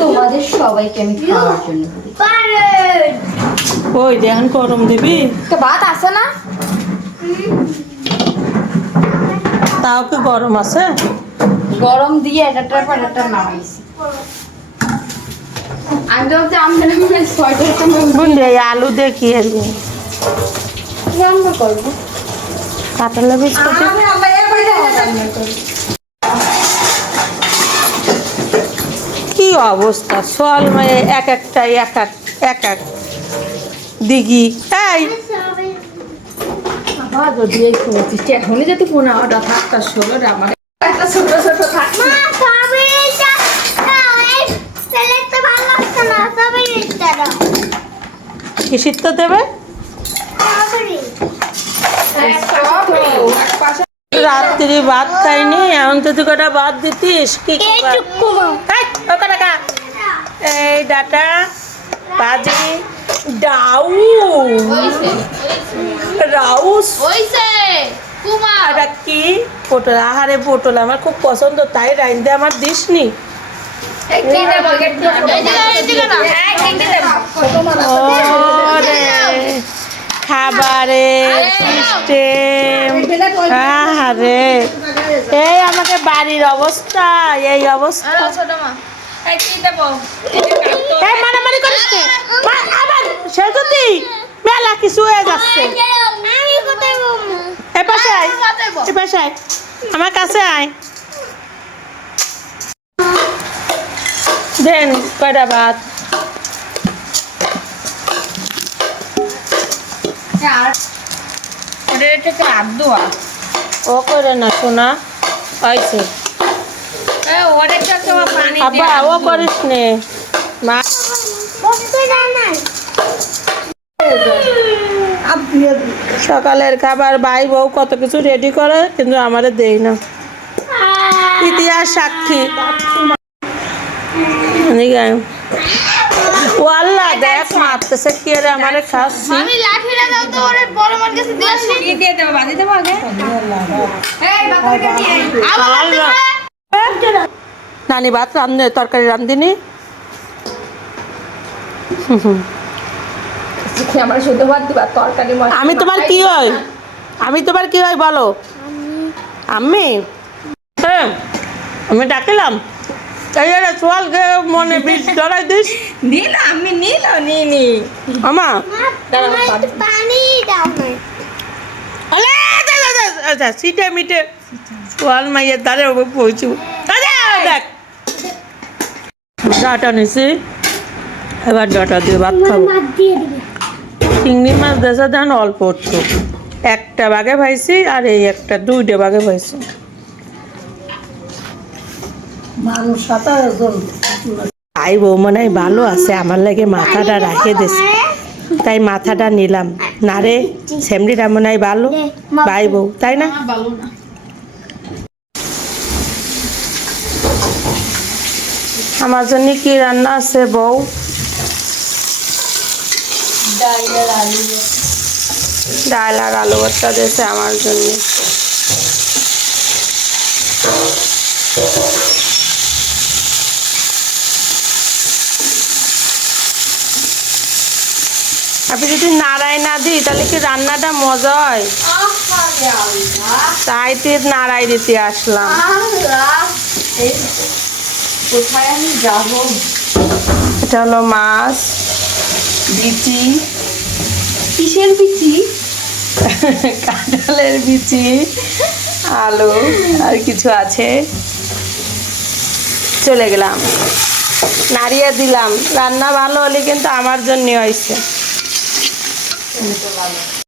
তোমাদের সবাইকে আমি খাওয়ার জন্য ওই দেখেন গরম দিবি? তো ভাত আছে না? তাও কি গরম আছে? গরম দিয়ে এটাটার পর একটা নামাইছি। আমি তো ভাবছি আমাদের মানে ছয়টার সময় আলু দেখি এলি রান্না করব। কাঁঠালে বিস্কুট আমি আবার এবার রান্না করব কি অবস্থা? সল মেয়ে এক একটা এক এক এক এক। দিঘি তাই আবার যদি এই এখনই যদি পনেরোটা থাকতো ষোলোটা আমার একটা ছোট ছোট থাকতো কি সিদ্ধ দেবে? রাত্রি ভাত খাইনি এখন তো তুই কটা ভাত দিতিস? কি? এই, ডাটা ভাজি ডাউ। রাউস। এটা কি পটল? আহারে পটল আমার খুব পছন্দ তাই রাইন্দে আমার দিস নি। খাবারের সিস্টেম। আহারে। এই আমাকে বাড়ির অবস্থা এই অবস্থা। মারামারি করিস আবার সেজুতি মেলা কিছু হয়ে যাচ্ছে। আয় আয়। আমার কাছে আয়। দেন কয়টা ভাত? আর এটা থেকে হাত ও করে না শোনা হয়েছে এ ওরে থেকে পানি আব্বা ও করিস নে। মা সকালের খাবার ভাই বউ কত কিছু রেডি করে কিন্তু আমারে দেই না। ইতিহাস সাক্ষী। এদিকে আয়। ও আল্লাহ দেখ মারতেছে কি রে আমারে খাচ্ছি আমি লাঠিটা দাও তো ওরে বড় মার কাছে দিয়ে আসি। কি দিয়ে দেবো বাঁধি দেবো আগে? এই আবার নানি ভাত রান্ধে তরকারি রান্ধিনি? আমি তোমার কি হয়? আমি তোমার কি হয় বলো? আমি হ্যাঁ আমি ডাকিলাম। মনে বিষ ধরাই দিস? নিল আমি নিল নিনি। আমা। পানি দাও আচ্ছা সিটে মিটে। মাইয়ের দ্বারে পৌঁছু। আরে দেখ। ডাটা নিছি। এবার ডাটা দিয়ে ভাত খাব। চিংড়ি মাছ দেশা ধান অল্প একটু একটা বাগে পাইছি আর এই একটা দুইটা বাগে পাইছি ভাই বউ মনে হয় ভালো আছে, আমার লাগে মাথাটা রাখে দিছে তাই মাথাটা নিলাম। না রে সেমরিটা মনে হয় ভালো। ভাই বউ তাই না? আমার জন্য কি রান্না আছে বউ ডাল আর আলু ভর্তা দিয়েছে আমার জন্য। আপনি যদি নাড়াই না দিই তাহলে কি রান্নাটা মজা হয়? তাই তীর নাড়াই দিতে আসলাম। কোথায় আমি যাব এটা হলো মাছ বিচি। কিসের বিচি? কাঁঠালের বিচি আলু আর কিছু আছে। চলে গেলাম। নাড়িয়ে দিলাম। রান্না ভালো হলে কিন্তু আমার জন্য হয়েছে। muito